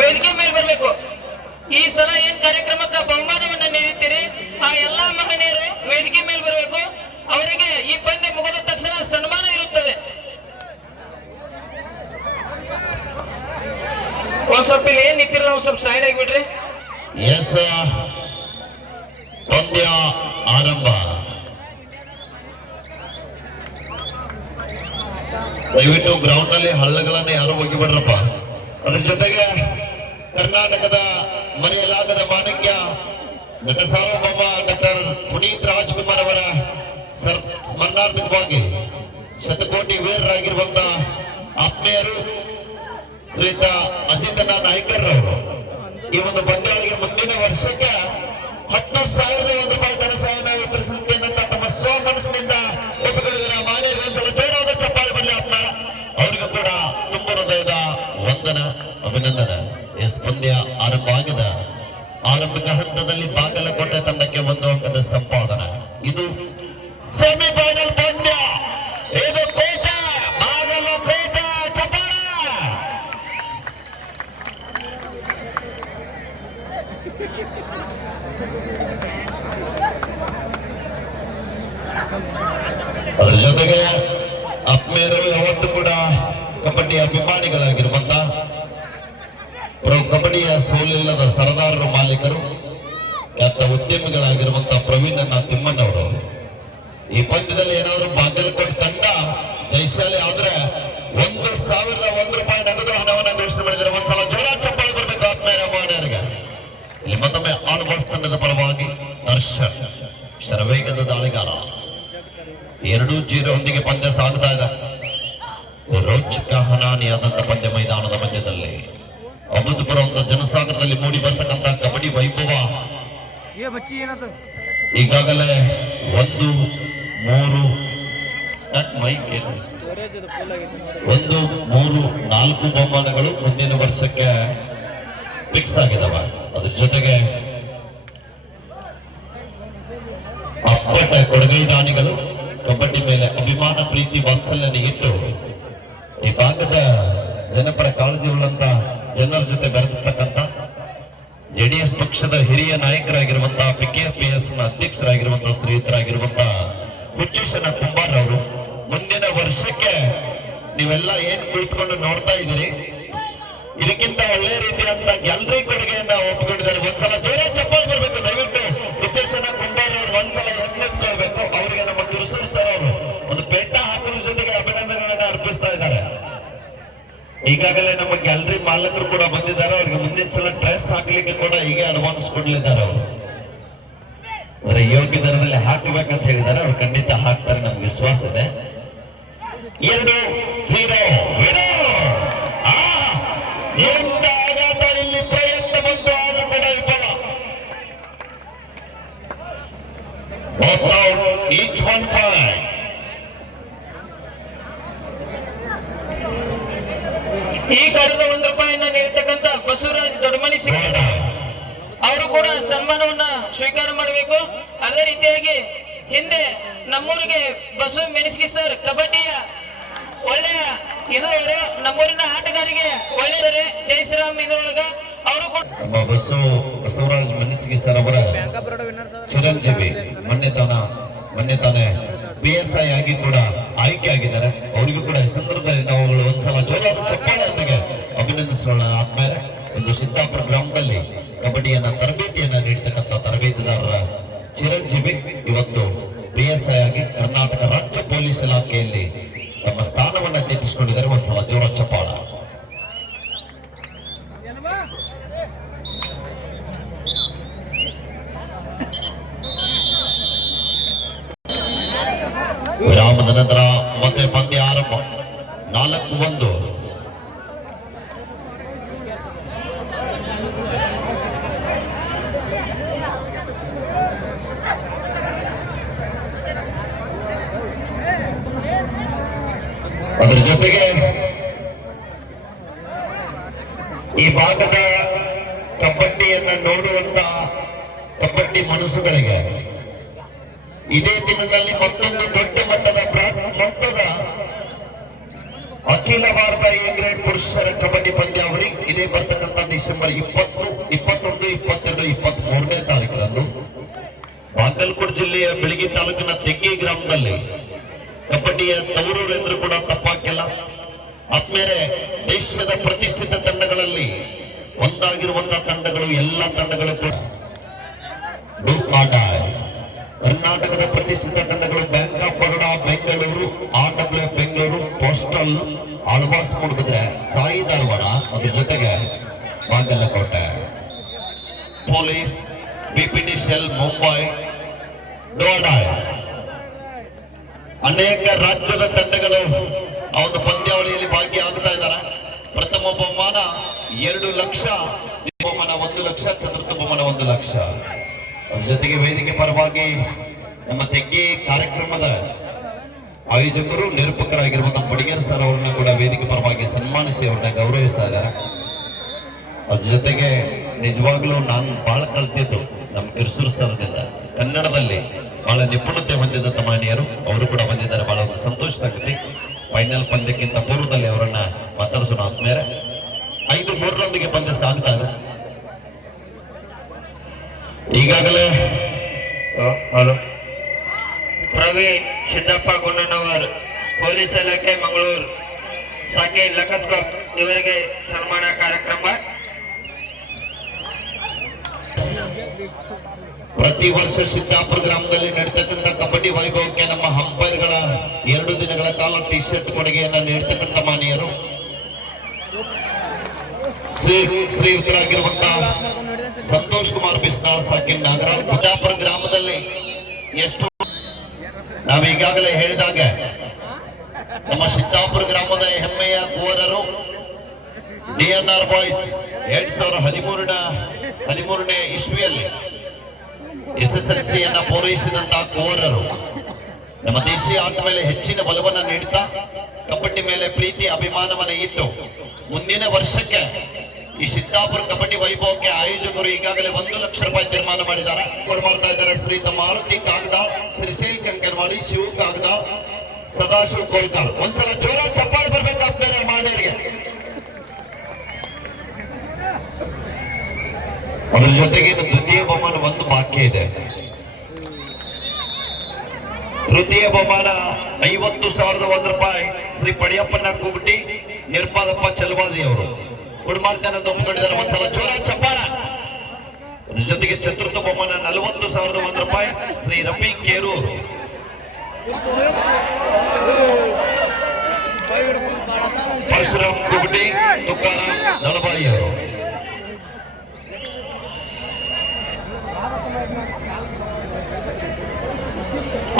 ವೇದಿಕೆ ಮೇಲೆ ಬರಬೇಕು. ಈ ಸಲ ಏನ್ ಕಾರ್ಯಕ್ರಮಕ್ಕೆ ಬಹುಮಾನವನ್ನ ನೀಡುತ್ತೀರಿ ಆ ಎಲ್ಲಾ ಮಹನೀಯರು ವೇದಿಕೆ ಮೇಲೆ ಬರಬೇಕು. ಅವರಿಗೆ ಈ ಪಂದ್ಯ ಮುಗಿದ ತಕ್ಷಣ ಸನ್ಮಾನ ಇರುತ್ತದೆ. ಒಂದ್ ಸ್ವಲ್ಪ ಇಲ್ಲಿ ಏನ್ ನಿಂತಿರಲ್ಲ ಒಂದ್ ಸ್ವಲ್ಪ ಸೈಡ್ ಆಗಿಬಿಡ್ರಿ. ಪಂದ್ಯ ಆರಂಭ. ದಯವಿಟ್ಟು ಗ್ರೌಂಡ್ ನಲ್ಲಿ ಹಳ್ಳಗಳನ್ನ ಯಾರು ಒಗಿಬಿಡ್ರಪ್ಪ. ಅದ್ರ ಜೊತೆಗೆ ಕರ್ನಾಟಕದ ಮರೆಯಲಾಗದ ಮಾಣಿಕ್ಯ ನಟ ಸಾರ್ವಭೌಮ ಡಾಕ್ಟರ್ ಪುನೀತ್ ರಾಜ್ಕುಮಾರ್ ಅವರ ಸ್ಮರಣಾರ್ಥಕವಾಗಿ ಶತಕೋಟಿ ವೀರರಾಗಿರುವಂತ ಆತ್ಮೀಯರು ಶ್ರೀಯುತ ಅಜಿತಣ್ಣ ನಾಯ್ಕರ್ ಅವರು ಈ ಒಂದು ಪಂದ್ಯಾವಳಿಗೆ ಮುಂದಿನ ವರ್ಷಕ್ಕೆ 10,001 ರೂಪಾಯಿ ಧನ ಸಹಾಯನ ವಿತರಿಸುತ್ತೇನಂತ ತಮ್ಮ ಮನಸ್ಸಿನಿಂದ ಒಪ್ಪಿಕೊಂಡಿದ್ದಾರೆ. ಮಾನ್ಯರಿಗೆ ಒಂದ್ಸಲ ಜೋರಾದ ಚಪ್ಪಾಳೆ ಬರಲಿ ಆತ್ಮ. ಅವರಿಗೂ ಕೂಡ ತುಂಬ ಹೃದಯದ ವಂದನ, ಅಭಿನಂದನೆ. ಎಸ್ ಪಂದ್ಯ ಆರಂಭ ಆಗಿದೆ. ಆರಂಭಿಕ ಹಂತದಲ್ಲಿ ಬಾಗಲಕೋಟೆ ತಂಡಕ್ಕೆ 1 ಅಂಕದ ಸಂಪಾದನೆ. ಇದು ಸೆಮಿಫೈನಲ್ ಪಂದ್ಯ. ಇದು ಕೋಟೆ ಬಾಗಲಕೋಟೆ ಚಪ್ಪಾಳೆ. ಅದರ ಜೊತೆಗೆ ಆತ್ಮೀಯರು ಯಾವತ್ತೂ ಕೂಡ ಕಬಡ್ಡಿ ಅಭಿಮಾನಿಗಳಾಗಿರುವಂತ ಕಬಡ್ಡಿಯ ಸೋಲಿಲ್ಲದ ಸರದಾರರ ಮಾಲೀಕರು ಖ್ಯಾತ ಉದ್ಯಮಿಗಳಾಗಿರುವಂತ ಪ್ರವೀಣಣ್ಣ ತಿಮ್ಮಣ್ಣವರು ಈ ಪಂದ್ಯದಲ್ಲಿ ಏನಾದರೂ ಬಾಗಲಕೋಟೆ ತಂಡ ಜೈಶಾಲಿ ಆದ್ರೆ 1,001 ರೂಪಾಯಿ ನಗದು ಹಣವನ್ನು ಘೋಷಣೆ ಮಾಡಿದರೆ. ಒಂದ್ಸಲ ಜೋರ ಚಪ್ಪಾಳೆ ಬರಬೇಕು ಆತ್ಮೀಯ ಮಾನ್ಯರಿಗೆ. ಇಲ್ಲಿ ಮತ್ತೊಮ್ಮೆ ಆಲ್ಬಾರ್ಸ್ ತಂಡದ ಪರವಾಗಿ ದರ್ಶನ್ ಶರವೇಗದ ದಾಳಿಗಾರ 2-0 ಹೊಂದಿಗೆ ಪಂದ್ಯ ಸಾಗುತ್ತಾ ಇದೆ. ರೋಚಕ ಹನಾನಿಯಾದಂತ ಪಂದ್ಯ ಮೈದಾನದ ಮಧ್ಯದಲ್ಲಿ ಅಭೂತಪೂರ್ವ ಜನಸಾಗರದಲ್ಲಿ ಮೂಡಿ ಬರ್ತಕ್ಕಂಥ ಕಬಡ್ಡಿ ವೈಭವ ಈಗಾಗಲೇ 1, 3, 4 ಬಹುಮಾನಗಳು ಮುಂದಿನ ವರ್ಷಕ್ಕೆ ಫಿಕ್ಸ್ ಆಗಿದಾವೆ. ಅದ್ರ ಜೊತೆಗೆ ಅಪ್ಪಟ ಕೊಡಗೈ ದಾನಿಗಳು ಕಬಡ್ಡಿ ಮೇಲೆ ಅಭಿಮಾನ ಪ್ರೀತಿ ವಾತ್ಸಲ್ಯ ಇಟ್ಟು ಈ ಭಾಗದ ಜನಪರ ಕಾಳಜಿ ಉಳ್ಳಂತ ಜನರ ಜೊತೆ ಬೆರೆತಿರ್ತಕ್ಕಂಥ ಜೆಡಿಎಸ್ ಪಕ್ಷದ ಹಿರಿಯ ನಾಯಕರಾಗಿರುವಂತಹ PKPS ನ ಅಧ್ಯಕ್ಷರಾಗಿರುವಂತಹ ಶ್ರೀಯುತರಾಗಿರುವಂತಹ ಹುಚ್ಚೇಶನ ಕುಂಬಾರ್ ಅವರು ಮುಂದಿನ ವರ್ಷಕ್ಕೆ ನೀವೆಲ್ಲ ಏನ್ ಕುಳಿತುಕೊಂಡು ನೋಡ್ತಾ ಇದ್ದೀರಿ ಇದಕ್ಕಿಂತ ಒಳ್ಳೆ ರೀತಿಯಂತ ಗ್ಯಾಲರಿ ಕೊಡುಗೆಯನ್ನ ಒಪ್ಪಿಕೊಂಡಿದ್ದಾರೆ. ಒಂದ್ಸಲ ಜೋರ ಚಪ್ಪಾಳೆ ಬರಬೇಕು. ದಯವಿಟ್ಟು ಹುಚ್ಚೇಶನ ಕುಂಬಾರ್ ಅವರು ಒಂದ್ಸಲ ಎತ್ಕೊಳ್ಬೇಕು. ಅವರಿಗೆ ನಮ್ಮ ಕಿರುಸೂರ್ ಸರ್ ಅವರು ಒಂದು ಪೇಟ ಹಾಕೋದ್ರ ಜೊತೆಗೆ ಅಭಿನಂದನೆಗಳನ್ನ ಅರ್ಪಿಸ್ತಾ ಇದ್ದಾರೆ. ಈಗಾಗಲೇ ನಮ್ಮ ಗ್ಯಾಲರಿ ಮಾಲಕರು ಕೂಡ ಬಂದಿದ್ದಾರೆ. ಅವರಿಗೆ ಮುಂದಿನ ಸಲ ಡ್ರೆಸ್ ಹಾಕ್ಲಿಕ್ಕೆ ಕೂಡ ಹೀಗೆ ಅಡ್ವಾನ್ಸ್ ಕೊಡ್ಲಿದ್ದಾರೆ. ಅವರು ಅಂದ್ರೆ ಯೋಗ್ಯ ದರದಲ್ಲಿ ಹಾಕಬೇಕಂತ ಹೇಳಿದ್ದಾರೆ. ಅವ್ರು ಖಂಡಿತ ಹಾಕ್ತಾರೆ, ನಮ್ಗೆ ವಿಶ್ವಾಸ ಇದೆ. 2-0 ಆಘಾತ ಇಲ್ಲಿ ಪ್ರಯತ್ನ ಬಂತು ಆದ್ರೂ ಕೂಡ ವಿಫಲ. Each 1 point. ಈ ಕಾರ್ಯದ 1 ರೂಪಾಯಿಯನ್ನ ನೀಡತಕ್ಕಂತ ಬಸವರಾಜ್ ದೊಡ್ಡಮನಿ ಸಿಕ್ಕಿದ ಅವರು ಕೂಡ ಸನ್ಮಾನವನ್ನ ಸ್ವೀಕಾರ ಮಾಡಬೇಕು. ಅದೇ ರೀತಿಯಾಗಿ ಹಿಂದೆ ನಮ್ಮೂರಿಗೆ ಬಸವ ಮೆಣಸ್ಕಿ ಸರ್ ಕಬಡ್ಡಿಯ ಒಳ್ಳೆಯ ಇದುವರೆ ನಮ್ಮೂರಿನ ಆಟಗಾರಿಗೆ ಒಳ್ಳೆಯದರೆ ಜೈ ಶ್ರೀರಾಮ್ ಇದರೊಳಗ ಅವರು ಕೂಡ ಬಸವರಾಜ್ ಮೆಣಸ್ಕಿ ಸರ್ ಅವರ ಚಿರಂಜೀವಿ ಮೊನ್ನೆ ತಾನೇ PSI ಆಗಿ ಕೂಡ ಆಯ್ಕೆ ಆಗಿದ್ದಾರೆ. ಅವರಿಗೂ ಕೂಡ ಈ ಸಂದರ್ಭದಲ್ಲಿ ನಾವು ಒಂದ್ಸಲ ಜೋರಾದ ಚಪ್ಪಾಳೆಯೊಂದಿಗೆ ಅಭಿನಂದಿಸೋಣ. ಆದ್ಮೇಲೆ ಒಂದು ಸಿದ್ದಾಪುರ ಗ್ರಾಮದಲ್ಲಿ ಕಬಡ್ಡಿಯನ್ನ ತರಬೇತಿಯನ್ನ ನೀಡತಕ್ಕಂಥ ತರಬೇತಿದಾರರ ಚಿರಂಜೀವಿ ಇವತ್ತು PSI ಆಗಿ ಕರ್ನಾಟಕ ರಾಜ್ಯ ಪೊಲೀಸ್ ಇಲಾಖೆಯಲ್ಲಿ ತಮ್ಮ ಸ್ಥಾನವನ್ನ ತೆಗೆಸಿಕೊಂಡಿದ್ದಾರೆ. ಒಂದ್ಸಲ ಜೋರ ಚಪ್ಪಾಳ. ವಿರಾಮದ ನಂತರ ಮತ್ತೆ ಪಂದ್ಯ ಆರಂಭ. 4-1. ಅದರ ಜೊತೆಗೆ ಈ ಭಾಗದ ಕಬಡ್ಡಿಯನ್ನ ನೋಡುವಂತ ಕಬಡ್ಡಿ ಮನಸ್ಸುಗಳಿಗೆ ಇದೇ ದಿನದಲ್ಲಿ ಮತ್ತೊಂದು ದೊಡ್ಡ ಮಟ್ಟದ ಅಖಿಲ ಭಾರತ A ಗ್ರೇಡ್ ಪುರುಷರ ಕಬಡ್ಡಿ ಪಂದ್ಯಾವಳಿ ಇದೇ ಬರ್ತಕ್ಕಂಥ ಡಿಸೆಂಬರ್ 20, 21, 22, 23ನೇ ತಾರೀಕರಂದು ಬಾಗಲಕೋಟೆ ಜಿಲ್ಲೆಯ ಬಿಳಗಿ ತಾಲೂಕಿನ ತೆಗ್ಗಿ ಗ್ರಾಮದಲ್ಲಿ ಕಬಡ್ಡಿಯ ತವರೂರು ಎಂದ್ರೂ ಕೂಡ ತಪ್ಪಾಗಿಲ್ಲ. ಆದ್ಮೇಲೆ ದೇಶದ ಪ್ರತಿಷ್ಠಿತ ತಂಡಗಳಲ್ಲಿ ಒಂದಾಗಿರುವಂತಹ ತಂಡಗಳು, ಎಲ್ಲ ತಂಡಗಳು ಕೂಡ ಕರ್ನಾಟಕದ ಪ್ರತಿಷ್ಠಿತ ತಂಡಗಳು bank of Baroda Bengaluru, RWF Bengaluru, postal Alvas Moodabidri, Sai Dharwad, ಅದ್ರ ಜೊತೆಗೆ ಬಾಗಲಕೋಟೆ, ಪೊಲೀಸ್, BPDCL ಮುಂಬೈ, ನೋಯ್ಡಾ. ಅನೇಕ ರಾಜ್ಯದ ತಂಡಗಳು ಆ ಒಂದು ಪಂದ್ಯಾವಳಿಯಲ್ಲಿ ಭಾಗಿಯಾಗ್ತಾ ಇದ್ದಾರೆ. ಪ್ರಥಮ ಬಹುಮಾನ 2 ಲಕ್ಷ, ಬಹುಮಾನ 1 ಲಕ್ಷ, ಚತುರ್ಥ ಬಹುಮಾನ 1 ಲಕ್ಷ. ಅದ್ರ ಜೊತೆಗೆ ವೇದಿಕೆ ಪರವಾಗಿ ನಮ್ಮ ತೆಗ್ಗಿ ಕಾರ್ಯಕ್ರಮದ ಆಯೋಜಕರು, ನಿರೂಪಕರಾಗಿರುವಂತಹ ಬಡಿಗೇರ್ ಸರ್ ಅವರನ್ನ ಕೂಡ ವೇದಿಕೆ ಪರವಾಗಿ ಸನ್ಮಾನಿಸಿ ಅವರನ್ನ ಗೌರವಿಸ್ತಾ ಇದ್ದಾರೆ. ಅದ್ರ ಜೊತೆಗೆ ನಿಜವಾಗ್ಲೂ ನಾನು ಬಹಳ ಕಲ್ತಿದ್ದು ನಮ್ಮ ಕಿರ್ಸೂರು ಸರ್ದಿಂದ, ಕನ್ನಡದಲ್ಲಿ ಬಹಳ ನಿಪುಣತೆ ಹೊಂದಿದ ತಮಾಣಿಯರು, ಅವರು ಕೂಡ ಬಂದಿದ್ದಾರೆ. ಬಹಳ ಒಂದು ಸಂತೋಷ ಸಂಗತಿ. ಫೈನಲ್ ಪಂದ್ಯಕ್ಕಿಂತ ಪೂರ್ವದಲ್ಲಿ ಅವರನ್ನ ಮಾತಾಡಿಸೋಣ. ಆದ್ಮೇಲೆ 5-3 ಪಂದ್ಯ ಸಾಗ್ತಾ ಇದೆ. ಈಗಾಗಲೇ ಪ್ರವೀಣ್ ಸಿದ್ದಪ್ಪ ಗುಂಡನವರ್, ಪೊಲೀಸ್ ಇಲಾಖೆ ಮಂಗಳೂರು, ಸಾಕಿ ಲಕಸ್ಕೋಪ್ ಇವರಿಗೆ ಸನ್ಮಾನ ಕಾರ್ಯಕ್ರಮ. ಪ್ರತಿ ವರ್ಷ ಸಿದ್ದಾಪುರ ಗ್ರಾಮದಲ್ಲಿ ನಡೀತಕ್ಕಂಥ ಕಬಡ್ಡಿ ವೈಭವಕ್ಕೆ ನಮ್ಮ ಅಂಪೈರ್ಗಳ 2 ದಿನಗಳ ಕಾಲ ಟಿ ಶರ್ಟ್ ಕೊಡುಗೆಯನ್ನು ನೀಡತಕ್ಕಂಥ ಮಾನ್ಯರು ಶ್ರೀಯುತರಾಗಿರುವಂತಹ ಸಂತೋಷ್ ಕುಮಾರ್ ಬಿಸ್ನಾಳ್, ಸಾಕಿನ್ ನಾಗರಾಜ್. ಸಿದ್ದಾಪುರ ಗ್ರಾಮದಲ್ಲಿ ಎಷ್ಟು ನಾವು ಈಗಾಗಲೇ ಹೇಳಿದಾಗ ನಮ್ಮ ಸಿದ್ದಾಪುರ ಗ್ರಾಮದ ಹೆಮ್ಮೆಯ ಕುವರರು DNR ಬಾಯ್ಸ್ 2013ನೇ ಇಸ್ವಿಯಲ್ಲಿ SSLCಯನ್ನ ಪೂರೈಸಿದಂತಹ ಕುವರರು ನಮ್ಮ ದೇಶೀಯ ಆಟ ಮೇಲೆ ಹೆಚ್ಚಿನ ಬಲವನ್ನು ನೀಡುತ್ತಾ ಕಬಡ್ಡಿ ಮೇಲೆ ಪ್ರೀತಿ ಅಭಿಮಾನವನ್ನು ಇಟ್ಟು ಮುಂದಿನ ವರ್ಷಕ್ಕೆ ಈ ಸಿದ್ದಾಪುರ ಕಬಡ್ಡಿ ವೈಭವಕ್ಕೆ ಆಯೋಜಕರು ಈಗಾಗಲೇ 1 ಲಕ್ಷ ರೂಪಾಯಿ ತೀರ್ಮಾನ ಮಾಡಿದ್ದಾರೆ. ಮಾಡ್ತಾ ಇದ್ದಾರೆ ಶ್ರೀಯುತ ಮಾರುತಿ ಕಾಗದಾಳ್, ಶ್ರೀಶೈಲ್ ಕಂಕನವಾಡಿ, ಶಿವ ಕಾಗದಾಳ್, ಸದಾಶಿವ್ ಕೋಲ್ಕರ್. ಒಂದ್ಸಲ ಜೋರ ಚಪ್ಪಾಳೆ ಬರ್ಬೇಕಾಗ್ತಾರೆ ಮಾನ್ಯರಿಗೆ. ಅದರ ಜೊತೆಗೆ ತೃತೀಯ ಬಹುಮಾನ 1 ಬಾಕಿ ಇದೆ. ತೃತೀಯ ಬಹುಮಾನ 50,001 ರೂಪಾಯಿ ಶ್ರೀ ಪಡಿಯಪ್ಪನ ಕುಗುಟಿ, ನಿರ್ಪಾದಪ್ಪ ಚಲವಾದಿ ಅವರು ಕೊಡ್ಮಾಡ್ತೇನೆ ಅಂತ ಒಪ್ಪಿಕೊಂಡಿದ್ದಾರೆ. ಒಂದ್ಸಲ ಜೋರ ಚಪ್ಪಾಳ. ಅದ್ರ ಜೊತೆಗೆ ಚತುರ್ಥ ಬಹುಮಾನ 40,001 ರೂಪಾಯಿ ಶ್ರೀ ರಫಿ ಕೇರೂರು. ಪರಶುರಾಮ್ ಕುಗುಟಿ, ತುಕಾರಾಮ್ ದಳಬಾಯಿ ಅವರು.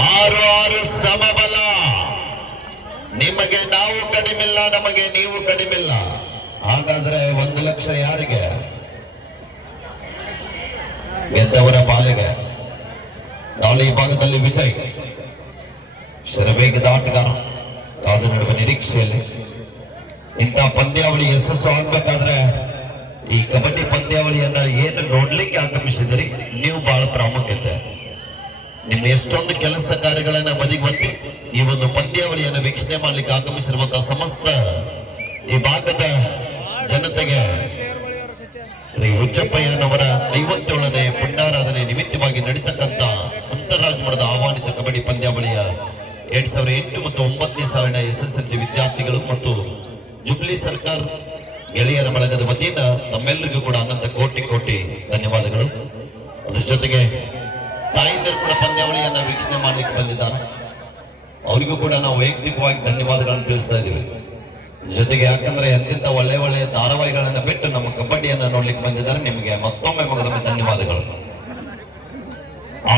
ಆರು ಸಮಬಲ. ನಿಮಗೆ ನಾವು ಕಡಿಮಿಲ್ಲ, ನಮಗೆ ನೀವು ಕಡಿಮಿಲ್ಲ. ಹಾಗಾದ್ರೆ 1 ಲಕ್ಷ ಯಾರಿಗೆ? ಗೆದ್ದವರ ಪಾಲಿಗೆ. ದಾಳಿ ಭಾಗದಲ್ಲಿ ವಿಜಯ್, ಶರವೇಗದ ಆಟಗಾರ, ಕಾದು ನಡುವ ನಿರೀಕ್ಷೆಯಲ್ಲಿ. ಇಂಥ ಪಂದ್ಯಾವಳಿ ಯಶಸ್ಸು ಆಗ್ಬೇಕಾದ್ರೆ ಈ ಕಬಡ್ಡಿ ಪಂದ್ಯಾವಳಿಯನ್ನ ಏನು ನೋಡ್ಲಿಕ್ಕೆ ಆಗಮಿಸಿದ್ರಿ ನೀವು ಬಹಳ ಪ್ರಾಮುಖ್ಯತೆ. ನಿಮ್ಮ ಎಷ್ಟೊಂದು ಕೆಲಸ ಕಾರ್ಯಗಳನ್ನ ಬದಿಗೊತ್ತಿ ಈ ಒಂದು ಪಂದ್ಯಾವಳಿಯನ್ನು ವೀಕ್ಷಣೆ ಮಾಡ್ಲಿಕ್ಕೆ ಆಗಮಿಸಿರುವಂತಹ ಸಮಸ್ತ ಈ ಭಾಗದ ಜನತೆಗೆ ಶ್ರೀ ಹುಚ್ಚಪ್ಪಯ್ಯನವರ 57ನೇ ಪುಣ್ಯಾರಾಧನೆ ನಿಮಿತ್ತವಾಗಿ ನಡೀತಕ್ಕಂಥ ಅಂತಾರಾಜ್ಯ ಮಟ್ಟದ ಆಹ್ವಾನಿತ ಕಬಡ್ಡಿ ಪಂದ್ಯಾವಳಿಯ 2008 ಮತ್ತು 9ನೇ ಸಾಲಿನ SSLC ವಿದ್ಯಾರ್ಥಿಗಳು ಮತ್ತು ಜುಬ್ಲಿ ಸರ್ಕಾರ ಗೆಳೆಯರ ಬಳಗದ ವತಿಯಿಂದ ತಮ್ಮೆಲ್ಲರಿಗೂ ಕೂಡ ಅನಂತ ಕೋಟಿ ಧನ್ಯವಾದಗಳು. ಅದ್ರ ಜೊತೆಗೆ ತಾಯಿಂದರು ಕೂಡ ಪಂದ್ಯಾವಳಿಯನ್ನ ವೀಕ್ಷಣೆ ಮಾಡ್ಲಿಕ್ಕೆ ಬಂದಿದ್ದಾರೆ. ಅವರಿಗೂ ಕೂಡ ನಾವು ವೈಯಕ್ತಿಕವಾಗಿ ಧನ್ಯವಾದಗಳನ್ನು ತಿಳಿಸ್ತಾ ಇದ್ದೀವಿ. ಜೊತೆಗೆ ಯಾಕಂದ್ರೆ ಎಂತೆಂತ ಒಳ್ಳೆಯ ಧಾರಾವಾಹಿಗಳನ್ನ ಬಿಟ್ಟು ನಮ್ಮ ಕಬಡ್ಡಿಯನ್ನ ನೋಡ್ಲಿಕ್ಕೆ ಬಂದಿದ್ದಾರೆ. ನಿಮಗೆ ಮತ್ತೊಮ್ಮೆ ಮಗದೊಮ್ಮೆ ಧನ್ಯವಾದಗಳು.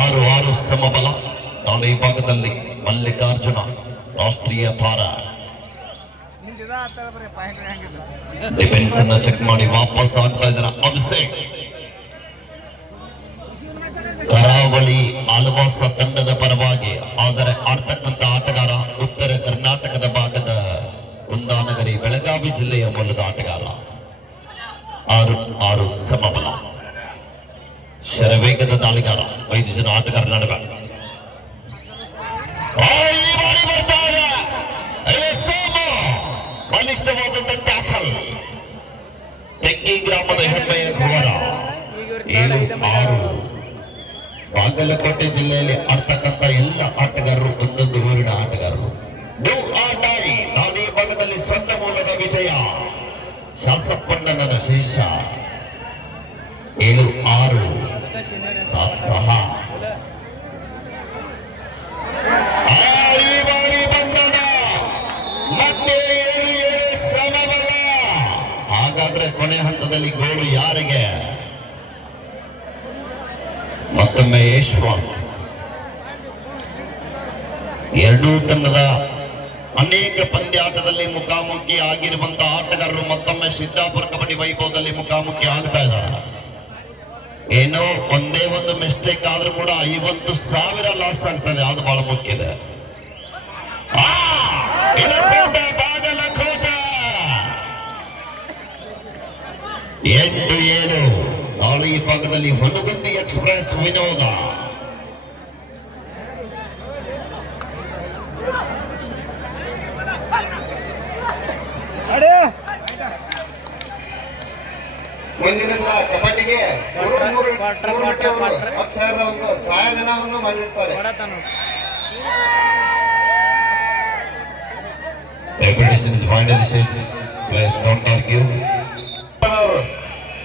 6 ಸಮಬಲ. ದಾಳಿ ಭಾಗದಲ್ಲಿ ಮಲ್ಲಿಕಾರ್ಜುನ ರಾಷ್ಟ್ರೀಯ ತಾರ ಡಿಫೆನ್ಸ್ ಅನ್ನ ಚೆಕ್ ಮಾಡಿ ವಾಪಸ್ ಆಗ್ತಾ ಇದ್ದಾರೆ. ಅಭಿಷೇಕ್ ಕರಾವಳಿ ಆಳ್ವಾಸ ತಂಡದ ಪರವಾಗಿ ಆದರೆ ಆಡ್ತಕ್ಕಂಥ ಆಟಗಾರ ಉತ್ತರ ಕರ್ನಾಟಕದ ಭಾಗದ ಕುಂದಾನಗರಿ ಬೆಳಗಾವಿ ಜಿಲ್ಲೆಯ ಮೂಲದ ಆಟಗಾರ. 6 ಸಮಬಲ. ಶರವೇಗದ ದಾಳಿಗಾರ. 5 ಜನ ಆಟಗಾರ ನಡುವೆ ಬಲಿಷ್ಠವಾದಂತ ಟ್ಯಾಕಲ್. ಈ ಗ್ರಾಮದ ಹೆಮ್ಮೆಯ ಕುವರ 7-6. ಬಾಗಲಕೋಟೆ ಜಿಲ್ಲೆಯಲ್ಲಿ ಆಡ್ತಕ್ಕಂಥ ಎಲ್ಲ ಆಟಗಾರರು ಒಂದೊಂದು ಊರಿನ ಆಟಗಾರರು. ಆಟಾಡಿ ನಾಲ್ಕೇ ಭಾಗದಲ್ಲಿ ಸೊನ್ನ ಮೂಲದ ವಿಜಯ ಶಾಸಪ್ಪಣ್ಣನ ಶಿಷ್ಯ 7-6 7-6. ಬಾರಿ ಬಂಧನ ಮತ್ತೆ 7-7 ಸಮಬಲ. ಹಾಗಾದ್ರೆ ಕೊನೆ ಹಂತದಲ್ಲಿ ಗೋಲು ಯಾರಿಗೆ? ಮತ್ತೊಮ್ಮೆ ಯಶ್ವಂತ್. ಎರಡೂ ತಂಡದ ಅನೇಕ ಪಂದ್ಯಾಟದಲ್ಲಿ ಮುಖಾಮುಖಿ ಆಗಿರುವಂತಹ ಆಟಗಾರರು ಮತ್ತೊಮ್ಮೆ ಸಿದ್ದಾಪುರ ಕಬಡ್ಡಿ ವೈಭವದಲ್ಲಿ ಮುಖಾಮುಖಿ ಆಗ್ತಾ ಇದ್ದಾರೆ. ಏನೋ ಒಂದೇ ಒಂದು ಮಿಸ್ಟೇಕ್ ಆದ್ರೂ ಕೂಡ 50,000 ಲಾಸ್ ಆಗ್ತದೆ. ಅದು ಬಹಳ ಮುಖ್ಯ ಇದೆ. ಬಾಗಲಕೋಟೆ 8-7. ನಾಳೆ ಈ ಭಾಗದಲ್ಲಿ ಹೊನಗುಂದಿ ಎಕ್ಸ್ಪ್ರೆಸ್ ವಿನೋದ. ಮುಂದಿನ ಸಲ ಕಬಡ್ಡಿಗೆ 10,000 ಒಂದು ಸಹಾಯಧನವನ್ನು ಮಾಡಿರ್ತಾರೆ.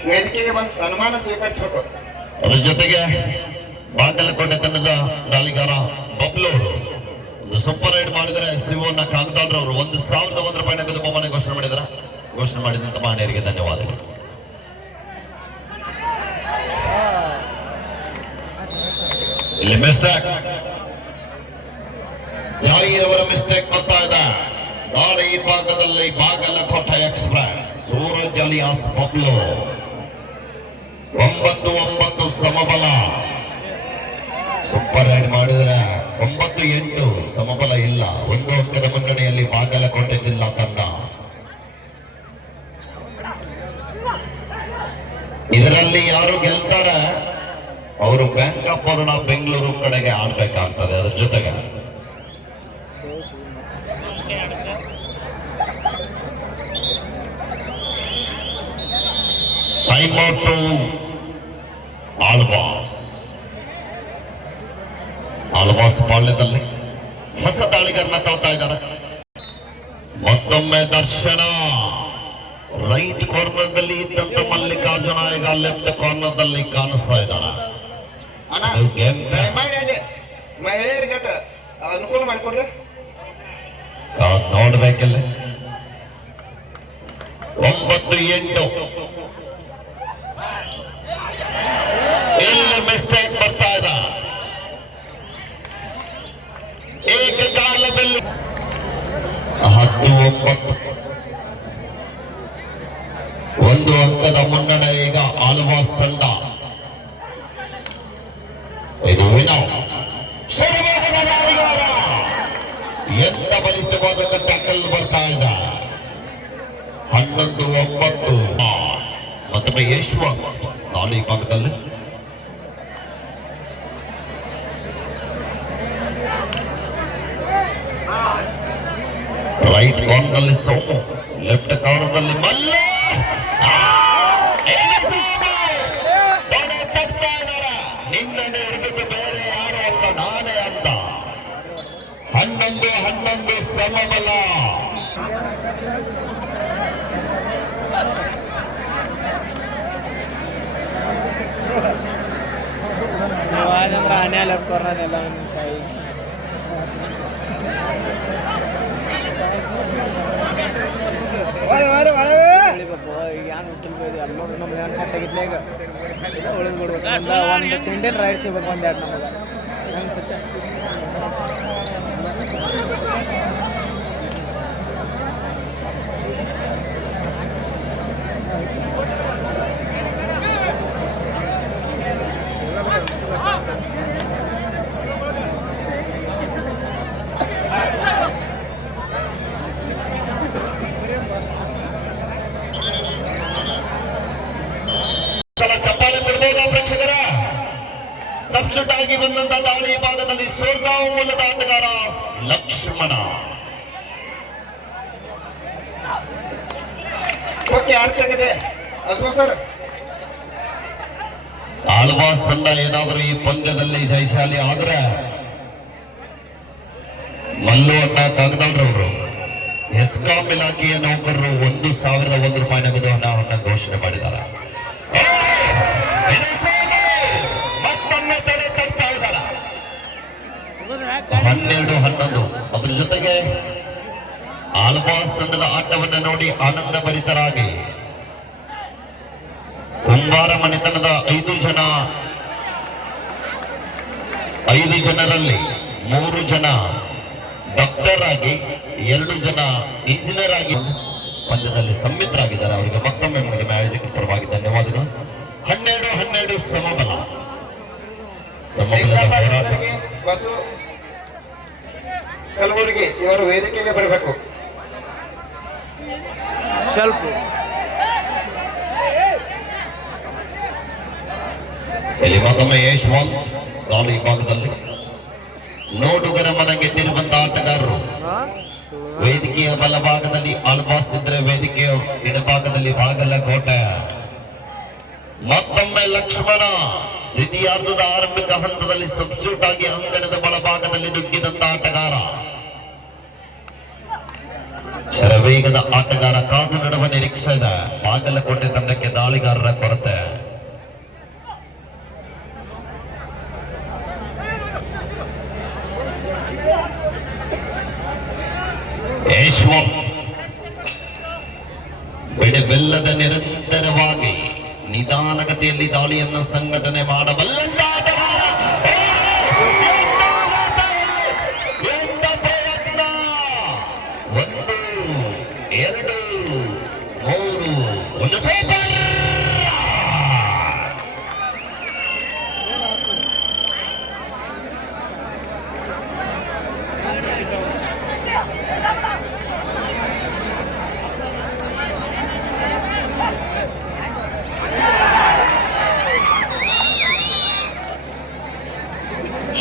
ವೇದಿಕೆಗೆ ಬಂದು ಸನ್ಮಾನ ಸ್ವೀಕರಿಸಬೇಕು. ಅದರ ಜೊತೆಗೆ ಬಾಗಲಕೋಟೆ ತಂಡದ ದಾಳಿಗಾರ ಬಬ್ಲೂರು ಒಂದು ಸೂಪರ್ ರೈಡ್ ಮಾಡಿದರೆ ಶಿವಣ್ಣ ಕಾಗದಾಳ್ರವರು 1,001 ರೂಪಾಯಿ ನಗದು ಬಹುಮಾನ ಘೋಷಣೆ ಮಾಡಿದಂತ ಮಾನ್ಯರಿಗೆ ಧನ್ಯವಾದಗಳು. ಇಲ್ಲಿ ಮಿಸ್ಟೇಕ್, ಜಾಯಿರವರ ಮಿಸ್ಟೇಕ್ ಬರ್ತಾ ಇದೆ. ನಾಳೆ ಈ ಭಾಗದಲ್ಲಿ ಬಾಗಲಕೋಟೆ ಎಕ್ಸ್ಪ್ರೆಸ್ ಸೂರಜ್ ಅಲಿಯಾಸ್ ಬಬ್ಲು 9-9 ಸಮಬಲ. ಸೂಪರ್ ರೈಡ್ ಮಾಡಿದರೆ 9-8 ಸಮಬಲ ಇಲ್ಲ. 1 ಅಂಕದ ಮುನ್ನಡೆಯಲ್ಲಿ ಬಾಗಲಕೋಟೆ ಜಿಲ್ಲಾ ತಂಡ. ಇದರಲ್ಲಿ ಯಾರು ಗೆಲ್ತಾರೆ ಅವರು ಬ್ಯಾಂಕ್ ಆಫ್ ಬರೋಡ ಬೆಂಗಳೂರು ಕಡೆಗೆ ಆಡ್ಬೇಕಾಗ್ತದೆ. ಅದರ ಜೊತೆಗೆ ಟೈಮ್ ಔಟ್ ಆಳ್ವಾಸ್ ಪಾಳ್ಯದಲ್ಲಿ ಹೊಸ ದಾಳಿಗಾರನ ತಳ್ತಾ ಇದ್ದಾರೆ. ಮತ್ತೊಮ್ಮೆ ದರ್ಶನ ರೈಟ್ ಕಾರ್ನರ್ ದಲ್ಲಿ ಇದ್ದಂತ ಮಲ್ಲಿಕಾರ್ಜುನ ಈಗ ಲೆಫ್ಟ್ ಕಾರ್ನರ್ ದಲ್ಲಿ ಕಾಣಿಸ್ತಾ ಇದ್ದಾರೆ. ಮಹಿಳೆಯರಿಗೆ ಅನುಕೂಲ ಮಾಡಿಕೊಡ್ರಿ. ನೋಡ್ಬೇಕಲ್ಲ 9-8 ಇಲ್ಲಿ ಮಿಸ್ಟೇಕ್ ಬರ್ತಾ ಇದೆ. ಏಕಕಾಲದಲ್ಲಿ 10-9 1 ಅಂಕದ ಮುನ್ನಡೆ ಈಗ ಆಳ್ವಾಸ್ ತಂಡ. ಇದು ವಿನವ್ ಶರವೇಗದ ದಾಳಿಗಾರ ಎಂತ ಬಲಿಷ್ಠವಾದ ಟ್ಯಾಕಲ್ ಬರ್ತಾ ಇದೆ. 11-9 ಮತ್ತೊಮ್ಮೆ ಯಶ್ವಂತ್ ನಾಳೆ ಭಾಗದಲ್ಲಿ ರೈಟ್ ಕಾರ್ನರ್ನಲ್ಲಿ ಸೋಮು, ಲೆಫ್ಟ್ ಕಾರ್ನರ್ನಲ್ಲಿ ಮಲ್ಲ. ನಿನ್ನನ್ನು ಹಿಡಿದು ಬೇರೆ ಯಾರು ಅಲ್ಲ ನಾನೇ ಅಂತ. 11-11 ಸಮಬಲ. आने लग कर रहा सही ಯಾನ್ ಹುಟ್ಟಲ್ಬೋದು ಎಲ್ಲರೂ ನಮ್ಗೆ ಏನು ಸೆಟ್ ಆಗಿದ್ಲೆ ಈಗ ಉಳಿದ್ಬಿಡ್ಬೇಕು. ಒಂದು ತಿಂಡಿನ ರೈಡ್ ಸಿಗ್ಬೇಕು ಒಂದೆರಡು ನಮಗೆ ಹೆಂಗೆ ಸಚ್ಚ ಚಪ್ಪಾಳೆ ಕೊಡ್ಬೋದಾ ಪ್ರೇಕ್ಷಕರ? ಸಬ್ಸ್ಟಿಟ್ಯೂಟ್ ಆಗಿ ಬಂದಂತ ದಾಳಿ ಭಾಗದಲ್ಲಿ ಸೋರ್ಗಾಂವ್ ಮೂಲದ ಆಟಗಾರ ಲಕ್ಷ್ಮಣ. ಓಕೆ, ಅರ್ಥಾಗಿದೆ. ಅಸ್ಮಾ ಸರ್ ಆಳ್ವಾಸ್ ತಂಡ ಏನಾದರೂ ಈ ಪಂದ್ಯದಲ್ಲಿ ಜಯಶಾಲಿ ಆದ್ರೆ ಮಲ್ಲು ಅಣ್ಣ ಕಾಗದಾಳ್ರವರು ಎಸ್ಕಾಂ ಇಲಾಖೆಯ ನೌಕರರು 1,001 ರೂಪಾಯಿ ನಗದು ಹಣವನ್ನು ಘೋಷಣೆ ಮಾಡಿದ್ದಾರೆ. ಮತ್ತೊಮ್ಮೆ ತಡೆ ತರ್ತಾ ಇದ್ದಾರೆ 12-11. ಅದ್ರ ಜೊತೆಗೆ ಆಳ್ವಾಸ್ ತಂಡದ ಆಟವನ್ನು ನೋಡಿ ಆನಂದ ಭರಿತರಾಗಿ ಕುಂಬಾರ ಮನೆತನದ 5 ಜನರಲ್ಲಿ 3 ಜನ ಡಾಕ್ಟರ್ ಆಗಿ 2 ಜನ ಇಂಜಿನಿಯರ್ ಆಗಿ ಪಂದ್ಯದಲ್ಲಿ ಸಂಮಿತರಾಗಿದ್ದಾರೆ. ಅವರಿಗೆ ಮತ್ತೊಮ್ಮೆ ನಮಗೆ ಆಯೋಜಕರ ಪರವಾಗಿ ಧನ್ಯವಾದಗಳು. 12-12 ಸಮಬಲದ ಹೋರಾಟ. ಬಸು ಕಲಬುರಗಿ ಇವರು ವೇದಿಕೆಗೆ ಬರಬೇಕು. ಸ್ವಲ್ಪ ಇಲ್ಲಿ ಮತ್ತೊಮ್ಮೆ ಯಶವಂತ್ ಗಾಳಿ ಭಾಗದಲ್ಲಿ ನೋಡುಗರ ಮನ ಗೆದ್ದಿರುವಂತಹ ಆಟಗಾರರು. ವೇದಿಕೆಯ ಬಲಭಾಗದಲ್ಲಿ ಆಳ್ವಾಸ್ ಇದ್ರೆ ವೇದಿಕೆಯ ಎಡಭಾಗದಲ್ಲಿ ಬಾಗಲಕೋಟೆ. ಮತ್ತೊಮ್ಮೆ ಲಕ್ಷ್ಮಣ ದ್ವಿತೀಯಾರ್ಧದ ಆರಂಭಿಕ ಹಂತದಲ್ಲಿ ಸಬ್ಸ್ಟಿಟ್ಯೂಟ್ ಆಗಿ ಅಂಕಣದ ಬಲಭಾಗದಲ್ಲಿ ನುಗ್ಗಿದಂತ ಆಟಗಾರ. ಶರವೇಗದ ಆಟಗಾರ ಕಾದು ನಡುವ ನಿರೀಕ್ಷೆ ಇದೆ. ಬಾಗಲಕೋಟೆ ತಂಡಕ್ಕೆ ದಾಳಿಗಾರರ ಕೊರತೆ. ಬಿಡಬೆಲ್ಲದ ನಿರಂತರವಾಗಿ ನಿಧಾನಗತಿಯಲ್ಲಿ ದಾಳಿಯನ್ನು ಸಂಘಟನೆ ಮಾಡಬಲ್ಲಂತ ಆಟಗಾರ. ಎಂತ ಪ್ರಯತ್ನ! 1, 2, 3 ಒಂದು ಸೂಪರ್!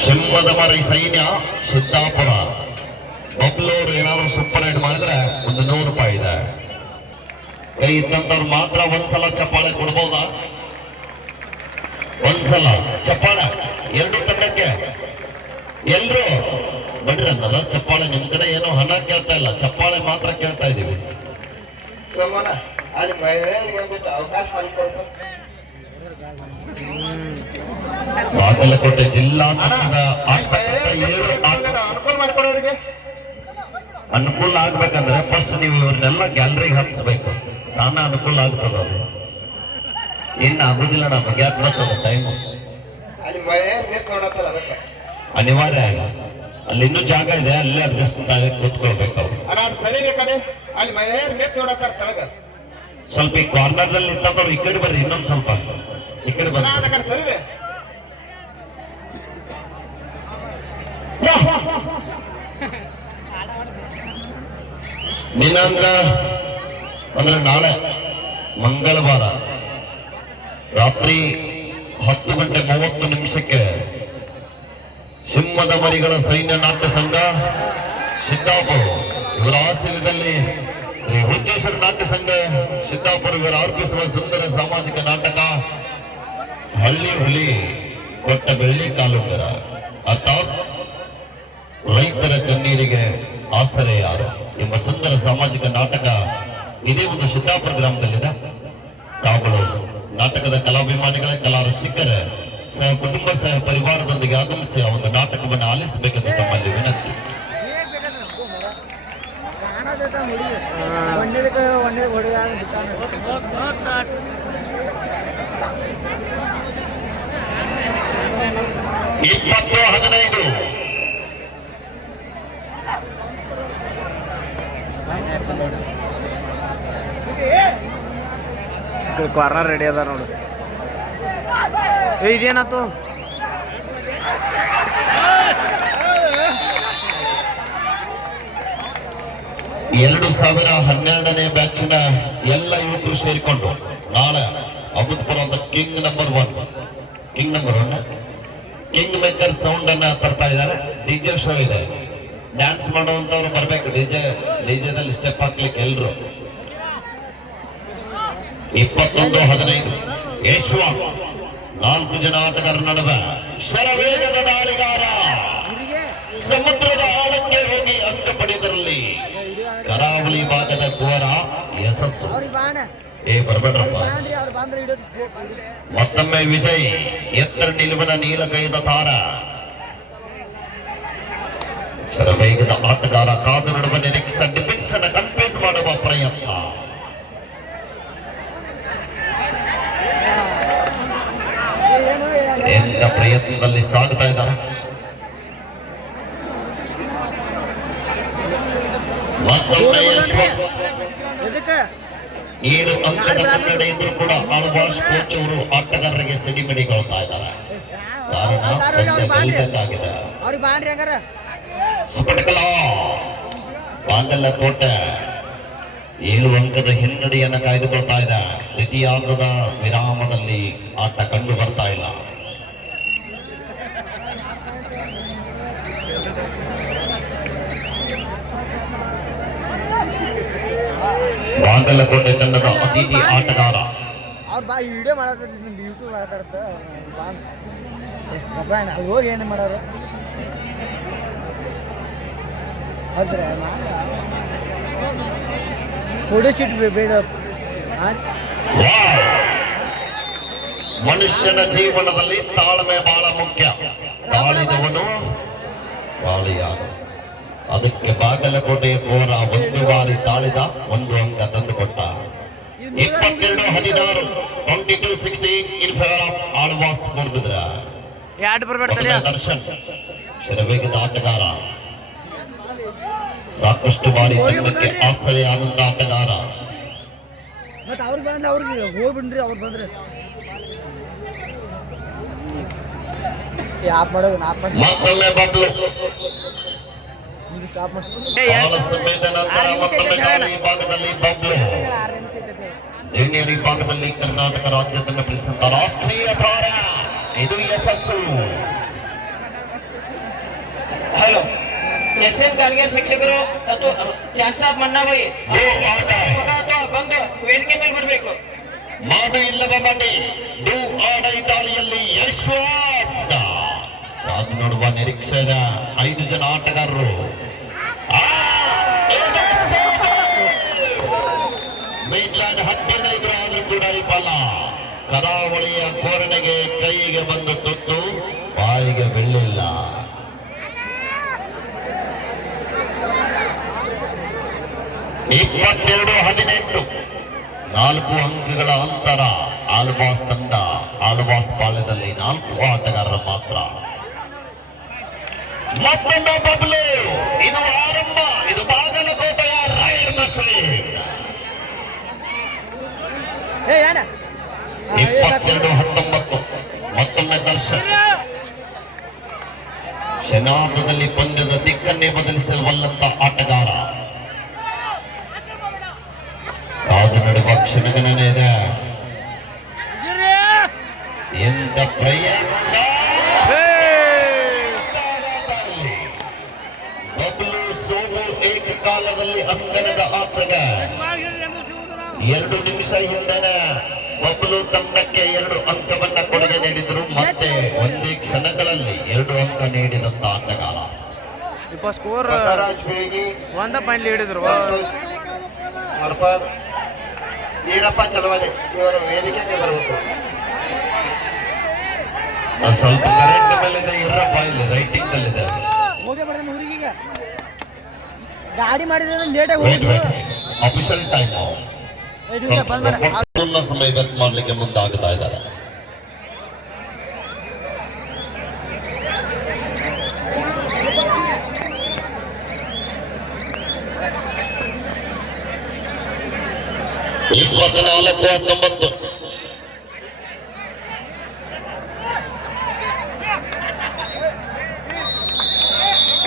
ಸಿಂಹದ ಮರಿ ಸೈನ್ಯ ಸಿದ್ದಾಪುರ ಬಬ್ಲೂರು ಏನಾದ್ರು ಸೂಪರ್ ಹೈಟ್ ಮಾಡಿದ್ರೆ ಒಂದು 100 ರೂಪಾಯಿ ಇದೆ. ಕೈ ಇತ್ತಂತವ್ರು ಮಾತ್ರ ಒಂದ್ಸಲ ಚಪ್ಪಾಳೆ ಕೊಡ್ಬೋದಾ? ಒಂದ್ಸಲ ಚಪ್ಪಾಳೆ 2 ತಂಡಕ್ಕೆ. ಎಲ್ರು ಬಡ್ರಿ ಅನ್ನಲ್ಲ ಚಪ್ಪಾಳೆ. ನಿಮ್ ಕಡೆ ಏನೋ ಹಣ ಕೇಳ್ತಾ ಇಲ್ಲ, ಚಪ್ಪಾಳೆ ಮಾತ್ರ ಕೇಳ್ತಾ ಇದೀವಿ. ಸೋಮನ ಅಲ್ಲಿ ಮಹಿಳೆಯರಿಗೆ ಒಂದಿಟ್ಟು ಅವಕಾಶ ಮಾಡಿಕೊಡ್ತಾರೆ. ಬಾಗಲಕೋಟೆ ಜಿಲ್ಲಾ ಅನುಕೂಲ ಮಾಡಿಕೊಡೋರಿಗೆ ಅನುಕೂಲ ಆಗ್ಬೇಕಂದ್ರೆ ಫಸ್ಟ್ ನೀವು ಇವ್ರನ್ನೆಲ್ಲ ಗ್ಯಾಲರಿಗೆ ಹತ್ಸ್ಬೇಕು. ತಾನ ಅನುಕೂಲ ಆಗ್ತದ. ಅದು ಇನ್ನು ಆಗುದಿಲ್ಲ. ನಮಗೆ ಯಾಕೆ ಬರ್ತದ ಟೈಮು. ಅಲ್ಲಿ ಮಹಿಳೆಯರು ನಿಂತು ನೋಡತ್ತಾರ. ಅದಕ್ಕೆ ಅನಿವಾರ್ಯ ಆಗ ಅಲ್ಲಿ ಇನ್ನೂ ಜಾಗ ಇದೆ, ಅಲ್ಲೇ ಅಡ್ಜಸ್ಟ್ಮೆಂಟ್ ಆಗಿ ಕೂತ್ಕೊಳ್ಬೇಕು ಅವ್ರು. ಅನಾಡ್ ಸರಿ ಕಡೆ ಅಲ್ಲಿ ಮಹಿಳೆಯರು ನಿಂತು ನೋಡತ್ತಾರ ತಳಗ. ಸ್ವಲ್ಪ ಈ ಕಾರ್ನರ್ ನಲ್ಲಿ ನಿಂತವ್ರು ಈ ಕಡೆ ಬರ್ರಿ. ಇನ್ನೊಂದ್ ಸ್ವಲ್ಪ ಈ ಕಡೆ ಬರ್ರಿ. ಸರಿ ದಿನಾಂಕ ಅಂದ್ರೆ ನಾಳೆ ಮಂಗಳವಾರ ರಾತ್ರಿ 10:30 ಸಿಂಹದ ಮರಿಗಳ ಸೈನ್ಯ ನಾಟ್ಯ ಸಂಘ ಸಿದ್ದಾಪುರ ಇವರ ಆಶ್ರಯದಲ್ಲಿ ಶ್ರೀ ಹುಚ್ಚೇಶ್ವರ ನಾಟ್ಯ ಸಂಘ ಸಿದ್ದಾಪುರ ಇವರು ಅರ್ಪಿಸುವ ಸುಂದರ ಸಾಮಾಜಿಕ ನಾಟಕ ಹಳ್ಳಿ ಹುಲಿ ಕೊಟ್ಟ ಬೆಳ್ಳಿ ಕಾಲುಂಗರ. ಅರ್ಥಾತ್ ರೈತರ ಕಣ್ಣೀರಿಗೆ ಆಸರೆ ಯಾರು ಎಂಬ ಸುಂದರ ಸಾಮಾಜಿಕ ನಾಟಕ ಇದೇ ಒಂದು ಸಿದ್ದಾಪುರ ಗ್ರಾಮದಲ್ಲಿದೆ. ತಾವುಗಳು ನಾಟಕದ ಕಲಾಭಿಮಾನಿಗಳ ಕಲಾ ರಸಿಕರ ಸಹ ಕುಟುಂಬ ಸಹ ಪರಿವಾರದೊಂದಿಗೆ ಆಗಮಿಸಿ ಆ ಒಂದು ನಾಟಕವನ್ನು ಆಲಿಸಬೇಕೆಂದು ತಮ್ಮಲ್ಲಿ ವಿನಂತಿ. ಇಪ್ಪತ್ತು 15 ಕಾರ್ನರ್ ರೆಡಿ ಅದ ನೋಡು. ಇದೇನಾತು? 2012ನೇ ಬ್ಯಾಚಿನ ಎಲ್ಲ ಯುವಕರು ಸೇರಿಕೊಂಡು ನಾಳೆ ಅಮೃತಪುರ ಅಂತ king number 1 king maker sound ಅನ್ನ ತರ್ತಾ ಇದ್ದಾರೆ. ಡಿಜೆ ಶೋ ಇದೆ. ಡ್ಯಾನ್ಸ್ ಮಾಡುವಂತವ್ರು ಬರ್ಬೇಕು. ಡಿಜೆದಲ್ಲಿ ಸ್ಟೆಪ್ ಹಾಕ್ಲಿಕ್ಕೆ ಎಲ್ರು 21-15 ಯಶ್ವ 4 ಜನ ಆಟಗಾರರ ನಡುವೆ ಶರವೇಗದ ದಾಳಿಗಾರ ಸಮುದ್ರದ ಆಳಕ್ಕೆ ಹೋಗಿ ಅಂಕ ಪಡೆಯುವುದರಲ್ಲಿ ಕರಾವಳಿ ಭಾಗದ ಘೋರ ಯಶಸ್ಸು. ಬರ್ಬೇಡ್ರಪ್ಪ. ಮತ್ತೊಮ್ಮೆ ವಿಜಯ್ ಎತ್ತರ ನಿಲುವಿನ ನೀಲಗೈದ ತಾರ ಶರವೇಗದ ಆಟಗಾರ ಕಾದು ನಡುವ ನಿರೀಕ್ಷೆ ಡಿಫೆನ್ಸ್ ಅನ್ನು ಕನ್ಫ್ಯೂಸ್ ಮಾಡುವ ಪ್ರಯತ್ನ. ಎಂತ ಪ್ರಯತ್ನದಲ್ಲಿ ಸಾಗುತ್ತಾ ಇದ್ದಾರೆ. ಮತ್ತೊಮ್ಮೆ ಯಶ್ವಂತ್ 7 ಅಂಕದ ಮುನ್ನಡೆ ಇದ್ರೂ ಕೂಡ ಆಳ್ವಾಸ್ ಕೋಚ್ ಅವರು ಆಟಗಾರರಿಗೆ ಸಿಡಿಮಿಡಿಗೊಳ್ತಾ ಇದ್ದಾರೆ. ಕಾರಣ ಗೆಲ್ಲಬೇಕಾಗಿದೆ. ಸ್ಫಟಿಕಲ ಬಾಂಗಲಕೋಟೆ 7 ಅಂಕದ ಹಿನ್ನಡೆಯನ್ನು ಕಾಯ್ದುಕೊಳ್ತಾ ಇದೆ. ದ್ವಿತೀಯಾರ್ಧದ ವಿರಾಮದಲ್ಲಿ ಆಟ ಕಂಡು ಬರ್ತಾ ಇಲ್ಲ. ಬಾಗಲಕೋಟೆ ತಂಡದ ಅತಿಥಿ ಆಟಗಾರ ವಿಡಿಯೋ ಯೂಟ್ಯೂಬ್ ಅಲ್ಲಿ ಹೋಗಿ ಏನು ಮಾಡೋರು ಅದ್ರೆ ಫೋಟೋ ಶೂಟ್ ಬೇಡ. ಮನುಷ್ಯನ ಜೀವನದಲ್ಲಿ ತಾಳ್ಮೆ ಬಹಳ ಮುಖ್ಯ. ತಾಳಿದವನು ಬಾಳಿಯಾಗ. ಅದಕ್ಕೆ ಬಾಗಲಕೋಟೆಯ ಕೋರ 1 ಬಾರಿ ತಾಳಿದ 1 ಅಂಕ ತಂದುಕೊಟ್ಟ. 22-16 22-16 in favour of Alvas Moodbidri. Darshan ಶರವೇಗದ ಆಟಗಾರ, ಸಾಕಷ್ಟು ಬಾರಿ ತಂಡಕ್ಕೆ ಆಶ್ರಯ ಆನಂದ ಆಟಗಾರ. ಮತ್ತೆ ಅವ್ರಿಗೆ ಬಂದ್ರೆ ಅವ್ರಿಗೆ ಹೋಗ್ಬಿಡ್ರಿ. ಅವ್ರು ಬಂದ್ರೆ ಯಾಪ್ ಮಾಡೋದು ಮತ್ತೊಮ್ಮೆ ಬಬ್ಲು ಸ್ಟಾಪ್ ಮಾಡಿ ಬಹಳ ಸಮಯದ ನಂತರ ಮತ್ತೊಮ್ಮೆ ಗಾಳಿ ಭಾಗದಲ್ಲಿ ಬಬ್ಲು. ಜೂನಿಯರ್ ವಿಭಾಗದಲ್ಲಿ ಕರ್ನಾಟಕ ರಾಜ್ಯದಿಂದ ಪ್ರಶ್ನಿಸಿದ ರಾಷ್ಟ್ರೀಯ ತಾರ. ಇದು ಯಶಸ್ಸು. ಹಲೋ SN ಗಾರ್ಗಿಯರ್ ಶಿಕ್ಷಕರು ಅಥವಾ ಚಾನ್ಸ್ ಆಫ್ ಮನ್ನಾಬಾಯಿ ಬಂದು ವೇದಿಕೆ ಮೇಲೆ ಬರಬೇಕು. ಮಾಡು ಇಲ್ಲವ ಮನೆ ಡೂ ಆಡ ದಾಳಿಯಲ್ಲಿ ಯಶ್ವಂತ ಕಾದು ನೋಡುವ ನಿರೀಕ್ಷೆಯ 5 ಜನ ಆಟಗಾರರು. ಮೈಡ್ಲ್ಯಾಂಡ್ 15 ಆದ್ರೂ ಕೂಡ ಈ ಬಲ ಕರಾವಳಿಯ ಕೋರಣೆಗೆ ಕೈಗೆ ಬಂದ ತುತ್ತು ಬಾಯಿಗೆ ಬೀಳಲಿಲ್ಲ. ಇಪ್ಪತ್ತೆರಡು 18 4 ಅಂಕಗಳ ಅಂತರ. ಆಳ್ವಾಸ್ ತಂಡ ಆಳ್ವಾಸ್ ಪಾಳ್ಯದಲ್ಲಿ 4 ಆಟಗಾರರು ಮಾತ್ರ. ಮತ್ತೊಮ್ಮೆ ಬಬ್ಲು. ಇದು ಆರಂಭ. ಇದು ಬಾಗಲಕೋಟೆಯ ರೈಡ್ ಮಸ್ಲಿಂ. 22-19 ಮತ್ತೊಮ್ಮೆ ದರ್ಶನ್. ಕ್ಷಣಾರ್ಧದಲ್ಲಿ ಪಂದ್ಯದ ದಿಕ್ಕನ್ನೇ ಬದಲಿಸಲ್ವಲ್ಲಂತ ಆಟಗಾರ. ಕಾದು ನಡುವ ಕ್ಷಣಗಣನೆ ಇದೆ. ಎಂತ ಪ್ರಯತ್ನ. ಬಬ್ಲು ಸೋಮು ಏಕಕಾಲದಲ್ಲಿ ಅಂಗಣದ ಆಚೆಗೆ 2 ನಿಮಿಷ ಹಿಂದೆನೆ ಬಬ್ಲು ತಂಡಕ್ಕೆ 2 ಅಂಕವನ್ನ ಕೊಡುಗೆ ನೀಡಿದ್ರು. ಮತ್ತೆ ಒಂದೇ ಕ್ಷಣಗಳಲ್ಲಿ 2 ಅಂಕ ನೀಡಿದಂತ ಆಟಗಾರ. ಸ್ಕೋರ್ ಬಸವರಾಜ್ ಬಿಳಿಗಿ, 1 ಪಾಯಿಂಟ್ ಹಿಡಿದ್ರು. ಸಂತೋಷ್ ಹಡಪದ್, ಈರಪ್ಪ ಚಲವಾದಿ ಇವರು ವೇದಿಕೆಗೆ ಬರಬೇಕು. ಅದು ಸ್ವಲ್ಪ ಕರೆಂಟ್ ಮೇಲಿದೆ. ಇರಪ್ಪ ಇಲ್ಲಿ ರೈಟಿಂಗ್ ಅಲ್ಲಿದೆ. ಹೋಗೇ ಬಿಡೋದು ಊರಿಗೀಗ. ಗಾಡಿ ಮಾಡಿದ್ರೆ ಲೇಟಾಗಿ ಹೋಗಿ ಅಫಿಷಿಯಲ್ ಟೈಮ್ ಸಮಯ ವ್ಯರ್ಥ ಮಾಡ್ಲಿಕ್ಕೆ ಮುಂದಾಗ್ತಾ ಇದ್ದಾರೆ. ಇಪ್ಪತ್ನಾಲ್ಕು 19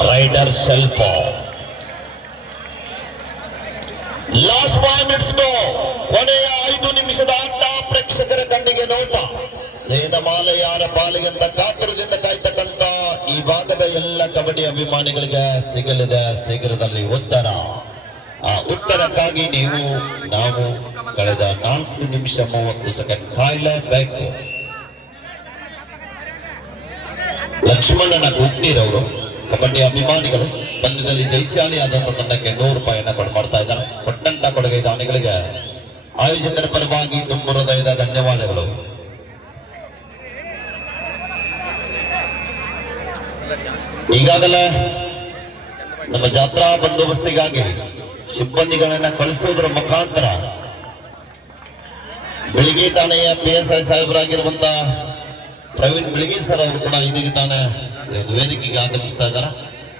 ರೈಡರ್ ಶಲ್ಪ. ಲಾಸ್ಟ್ 5 ಮಿನಿಟ್ಸ್ ಕೊನೆಯ 5 ನಿಮಿಷದ ಆಟ. ಪ್ರೇಕ್ಷಕರ ಕಣ್ಣಿಗೆ ನೋಟ. ಜಯದ ಮಾಲೆ ಯಾರ ಪಾಲಿಗೆ ಅಂತ ಕಾತುರದಿಂದ ಕಾಯ್ತಕ್ಕಂತ ಈ ಭಾಗದ ಎಲ್ಲ ಕಬಡ್ಡಿ ಅಭಿಮಾನಿಗಳಿಗೆ ಸಿಗಲಿದೆ ಶೀಘ್ರದಲ್ಲಿ ಉತ್ತರ. ಆ ಉತ್ತರಕ್ಕಾಗಿ ನಾವು ಕಳೆದ 4 ನಿಮಿಷ 30 ಸೆಕೆಂಡ್ ಕಾಯಲೇಬೇಕು. ಲಕ್ಷ್ಮಣನ ಗುಟ್ಟಿರವರು ಕಬಡ್ಡಿ ಅಭಿಮಾನಿಗಳು ಪಂದ್ಯದಲ್ಲಿ ಜಯಶಾಲಿಯಾದಂತಹ ತಂಡಕ್ಕೆ 100 ರೂಪಾಯಿಯನ್ನ ಕೊಡ್ತಾ ಇದ್ದಾರೆ. ಕೊಟ್ಟಂತ ಕೊಡುಗೆ ದಾನಿಗಳಿಗೆ ಆಯೋಜಕರ ಪರವಾಗಿ ತುಂಬ ಹೃದಯದ ಧನ್ಯವಾದಗಳು. ಈಗಾಗಲೇ ನಮ್ಮ ಜಾತ್ರಾ ಬಂದೋಬಸ್ತಿಗಾಗಿ ಸಿಬ್ಬಂದಿಗಳನ್ನ ಕಳಿಸುವುದರ ಮುಖಾಂತರ ಬೆಳಿಗ್ಗೆ ಠಾಣೆಯ PSI ಸಾಹೇಬರಾಗಿರುವಂತ ಪ್ರವೀಣ್ ಬೆಳಗಿ ಸರ್ ಅವರು ಕೂಡ ಇದೀಗ ತಾನೇ ವೇದಿಕೆಗೆ ಆಗಮಿಸ್ತಾ ಇದ್ದಾರೆ.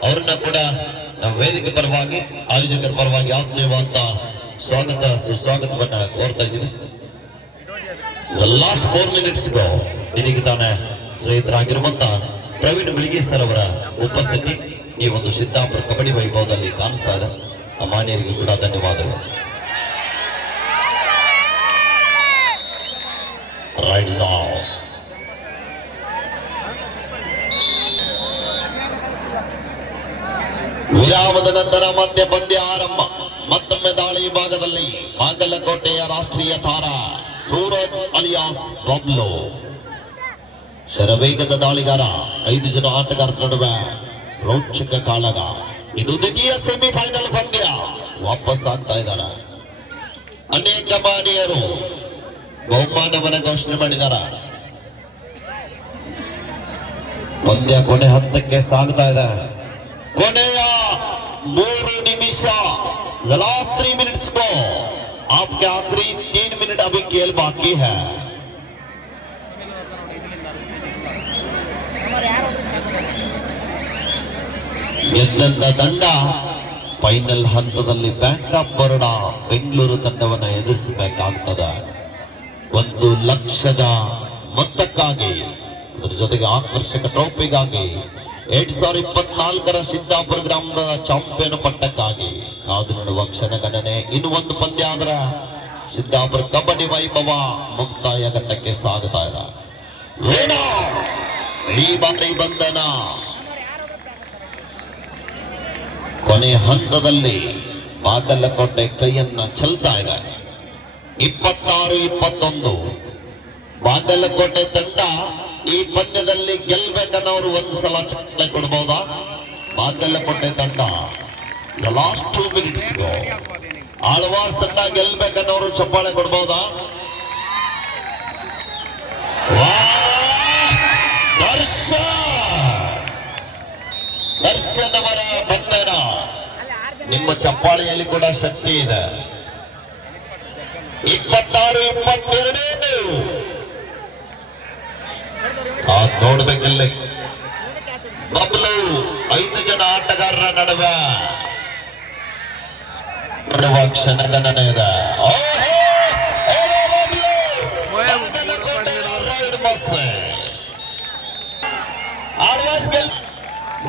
ಅವ್ರನ್ನ ಕೂಡ ನಮ್ಮ ವೇದಿಕೆ ಪರವಾಗಿ ಆಯೋಜಕರ ಪರವಾಗಿ ಆತ್ಮೀಯವಾದ ಸ್ವಾಗತ ಸುಸ್ವಾಗತವನ್ನ ಕೋರ್ತಾ ಇದ್ದೀವಿ. ಲಾಸ್ಟ್ 4 ಮಿನಿಟ್ಸ್ ಇದೀಗ ತಾನೇ ಸ್ನೇಹಿತರಾಗಿರುವಂತ ಪ್ರವೀಣ್ ಬೆಳಗಿ ಸರ್ ಅವರ ಉಪಸ್ಥಿತಿ ಈ ಒಂದು ಸಿದ್ದಾಪುರ ಕಬಡ್ಡಿ ವೈಭವದಲ್ಲಿ ಕಾಣಿಸ್ತಾ ಇದೆ. ಅಮಾನ್ಯರಿಗೂ ಕೂಡ ಧನ್ಯವಾದಗಳು. ರೈಟ್ಸ್ ಆಫ್ ವಿರಾಮದ ನಂತರ ಮತ್ತೆ ಪಂದ್ಯ ಆರಂಭ. ಮತ್ತೊಮ್ಮೆ ದಾಳಿ ಭಾಗದಲ್ಲಿ ಬಾಗಲಕೋಟೆಯ ರಾಷ್ಟ್ರೀಯ ತಾರ ಸೂರಜ್ ಅಲಿಯಾಸ್ ಬಬ್ಲು ಶರವೇಗದ ದಾಳಿಗಾರ 5 ಜನ ಆಟಗಾರರ ನಡುವೆ ರೋಚಕ ಕಾಳಗ. ಇದು ದ್ವಿತೀಯ ಸೆಮಿಫೈನಲ್ ಪಂದ್ಯ. ವಾಪಸ್ ಆಗ್ತಾ ಇದ್ದಾರೆ. ಅನೇಕ ಮಾನ್ಯರು ಬಹುಮಾನವನ್ನ ಘೋಷಣೆ ಮಾಡಿದ್ದಾರೆ. ಪಂದ್ಯ ಕೊನೆ ಹಂತಕ್ಕೆ ಸಾಗ್ತಾ ಇದೆ. ಕೊನೆಯ 3 ನಿಮಿಷ. लास्ट 3 मिनट्स को आपके आखिरी 3 मिनट अभी खेल बाकी है. ಗೆದ್ದಂತ ತಂಡ ಫೈನಲ್ ಹಂತದಲ್ಲಿ ಬ್ಯಾಂಕಾಕ್ ಬರೋಡ ಬೆಂಗಳೂರು ತಂಡವನ್ನು ಎದುರಿಸಬೇಕಾಗ್ತದೆ. 1 ಲಕ್ಷದ ಮೊತ್ತಕ್ಕಾಗಿ ಅದರ ಜೊತೆಗೆ ಆಕರ್ಷಕ ಟ್ರೋಫಿಗಾಗಿ 2024ರ ಸಿದ್ದಾಪುರ ಗ್ರಾಮದ ಚಾಂಪಿಯನ್ ಪಟ್ಟಕ್ಕಾಗಿ ಕಾದು ನೋಡುವ ಕ್ಷಣಗಣನೆ. ಇನ್ನು ಒಂದು ಪಂದ್ಯ ಆದ್ರೆ ಸಿದ್ದಾಪುರ ಕಬಡ್ಡಿ ವೈಭವ ಮುಕ್ತಾಯ ಘಟ್ಟಕ್ಕೆ ಸಾಗುತ್ತಾ ಇದೆ. ಈ ಬಾರಿ ಬಂಧನ ಕೊನೆ ಹಂತದಲ್ಲಿ ಬಾಗಲಕೋಟೆ ಕೈಯನ್ನ ಚೆಲ್ತಾ ಇದೆ. 26-21 ಬಾಗಲಕೋಟೆ ತಂಡ ಈ ಪಂದ್ಯದಲ್ಲಿ ಗೆಲ್ಬೇಕನ್ನೋರು ಒಂದ್ಸಲ ಚಪ್ಪಾಳೆ ಕೊಡಬಹುದಾ? ಬಾಗಲಕೋಟೆ ತಂಡ ಲಾಸ್ಟ್ 2 ಮಿನಿಟ್ಸ್ ಆಳ್ವಾಸ್ ತಂಡ ಗೆಲ್ಬೇಕನ್ನೋರು ಚಪ್ಪಾಳೆ ಕೊಡಬಹುದಾ? ದರ್ಶನ್ ಅವರ ಬಂಧನ. ನಿಮ್ಮ ಚಪ್ಪಾಳೆಯಲ್ಲಿ ಕೂಡ ಶಕ್ತಿ ಇದೆ. 26-22 ನೋಡ್ಬೇಕಿಲ್ಲ. ಬಬ್ಲು 5 ಜನ ಆಟಗಾರರ ನಡುವೆ ಕ್ಷಣಗಣನೆ ಇದೆ.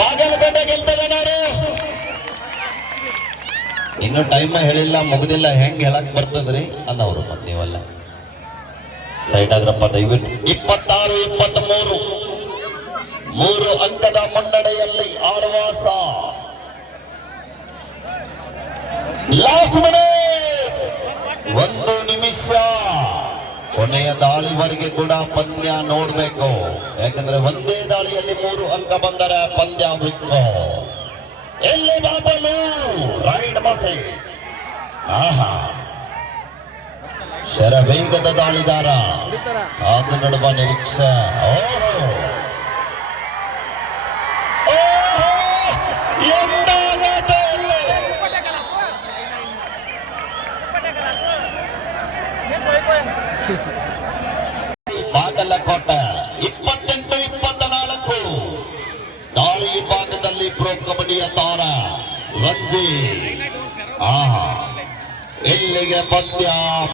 ಬಾಗಲಕೋಟೆ ಗೆಲ್ತದೆ. ನಾನು ಇನ್ನು ಟೈಮ್ ಹೇಳಿಲ್ಲ, ಮುಗುದಿಲ್ಲ, ಹೆಂಗ್ ಹೇಳಕ್ ಬರ್ತದ್ರಿ ಅನ್ನೋರು ಮತ್ತೆ ನೀವಲ್ಲ. ಸೈಡ್ ಆಗ್ರಪ್ಪ ದಯವಿಟ್ಟು. 26-23 3 ಅಂಕದ ಮುನ್ನಡೆಯಲ್ಲಿ ಆಳ್ವಾಸ. ಲಾಸ್ಟ್ ಮಿನಿಟ್ 1 ನಿಮಿಷ. ಕೊನೆಯ ದಾಳಿವರೆಗೆ ಕೂಡ ಪಂದ್ಯ ನೋಡ್ಬೇಕು. ಯಾಕಂದ್ರೆ ಒಂದೇ ದಾಳಿಯಲ್ಲಿ 3 ಅಂಕ ಬಂದರೆ ಪಂದ್ಯ ಬಿಟ್ಟು ಎಲ್ಲಿ ಬಾಬಲು ರೈಡ್ ಬಸೆ. ಆಹಾ, ಶರವೇಗದ ದಾಳಿಗಾರ ಕಾದು ನಡುವ ನಿರೀಕ್ಷೆ. ಬಾಗಲಕೋಟೆ 28-24 ದಾಳಿ ಭಾಗದಲ್ಲಿ ಪ್ರೊ ಕಬಡ್ಡಿಯ ತಾರ ರಂಜಿ. ಆಹಾ, ಇಲ್ಲಿಗೆ ಪಂದ್ಯ